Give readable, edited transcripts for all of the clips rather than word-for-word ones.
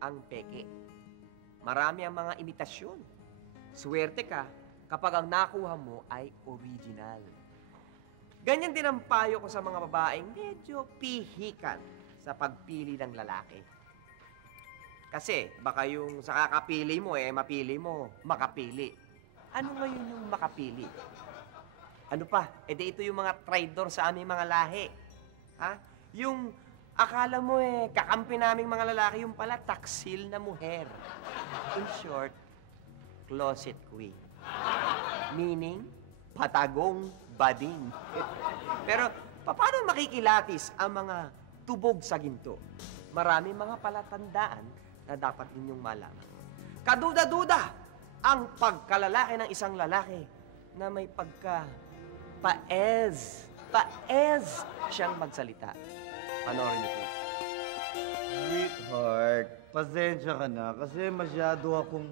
ang peke. Marami ang mga imitasyon. Swerte ka kapag ang nakuha mo ay original. Ganyan din ang payo ko sa mga babaeng medyo pihikan sa pagpili ng lalaki. Kasi baka yung sa kakapili mo mapili mo, makapili. Ano ngayon yung makapili? Ano pa? Di ito yung mga traidor sa aming mga lahi. Ha? Yung akala mo kakampi naming mga lalaki, yung pala taksil na muher. In short, closet queen. Meaning, patagong bading. Pero, paano makikilatis ang mga tubog sa ginto? Marami mga palatandaan na dapat ninyong malaman. Kaduda-duda ang pagkalalaki ng isang lalaki na may paez siyang magsalita. Panoorin niyo po. Sweetheart, pasensya ka na kasi masyado akong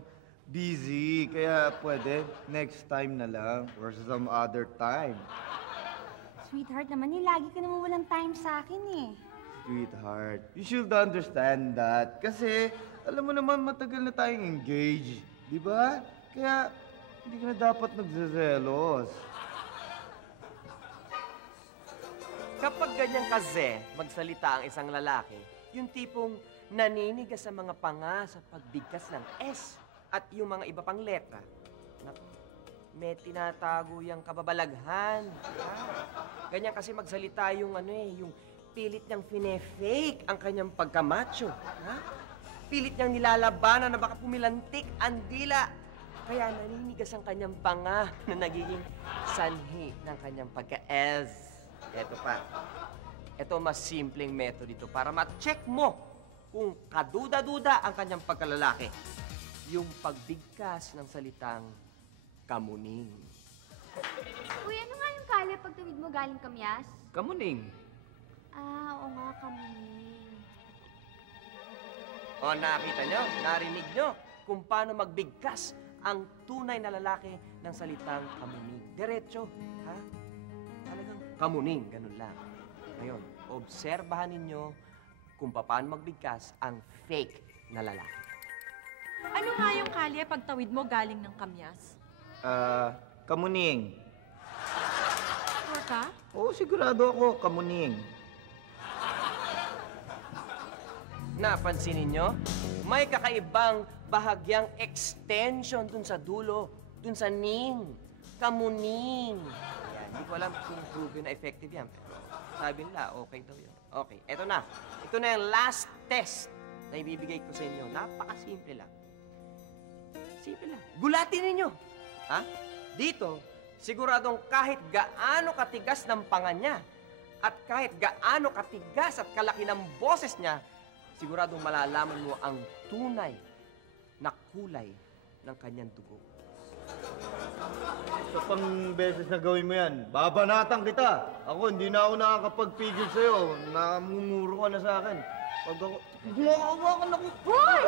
busy. Kaya pwede next time na lang or some other time. Sweetheart naman, lagi ka naman walang time sa akin Sweetheart, you should understand that. Kasi alam mo naman matagal na tayong engaged. Di ba? Kaya hindi ka na dapat nagseselos. Kapag ganyan kasi magsalita ang isang lalaki, yung tipong naninigas sa mga panga sa pagbigkas ng S at yung mga iba pang letra, may tinatago yung kababalaghan. Ha? Ganyan kasi magsalita yung yung pilit niyang fine-fake ang kanyang pagkamacho. Ha? Pilit niyang nilalabanan na baka pumilantik ang dila. Kaya naninigas ang kanyang panga na nagiging sanhi ng kanyang pagka-S. Eto pa. Ito mas simpleng method ito para ma-check mo kung kaduda-duda ang kanyang pagkalalaki. Yung pagbigkas ng salitang kamuning. Uy, ano nga yung kalye pag tawid mo galing Kamyas? Kamuning. Oo nga, kamuning. O, nakita nyo, narinig nyo kung paano magbigkas ang tunay na lalaki ng salitang kamuning. Diretso, ha? Talagang kamuning, ganun lang. Ngayon, obserbahan ninyo kung paano magbigkas ang fake na lalaki. Ano nga yung kalye pag tawid mo galing ng Kamyas? Kamuning. Sure ka? Oo, sigurado ako, kamuning. Napansin ninyo? May kakaibang bahagyang extension dun sa dulo, dun sa ning, kamuning. Yan, hindi ko alam kung proven na effective yan. Pero sabi nila, okay daw yun. Okay, eto na. Ito na yung last test na ibibigay ko sa inyo. Napakasimple lang. Simple lang. Gulatin ninyo. Ha? Dito, siguradong kahit gaano katigas ng panga niya at kahit gaano katigas at kalaki ng boses niya, siguradong malalaman mo ang tunay na kulay ng kanyang dugo. Sa pang beses na gawin mo yan, babanatan kita. Ako, hindi na ako nakakapagpigil sa'yo. Namumuro ka na sa akin. Pag ako, gumawa ako. Hoy!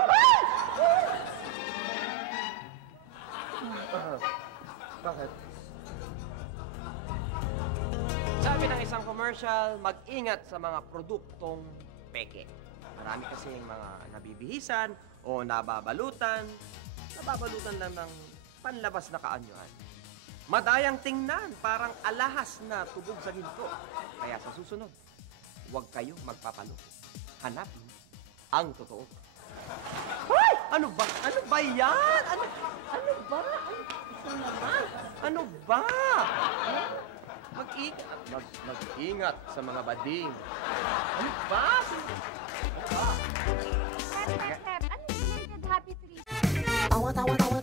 Bakit? Sabi ng isang commercial, mag-ingat sa mga produktong peke. Marami kasing mga nabibihisan o nababalutan lang ng panlabas na kaanyuan. Madayang tingnan, parang alahas na tubog sa ginto. Kaya sa susunod, huwag kayo magpapalo. Hanapin ang totoo. Hoy! Ano ba? Ano ba yan? Ano ba? Ano naman? Ano ba? Mag-ingat sa mga bading. Ano ba? Pep, ano yung happy tree? Awat, awat, awat.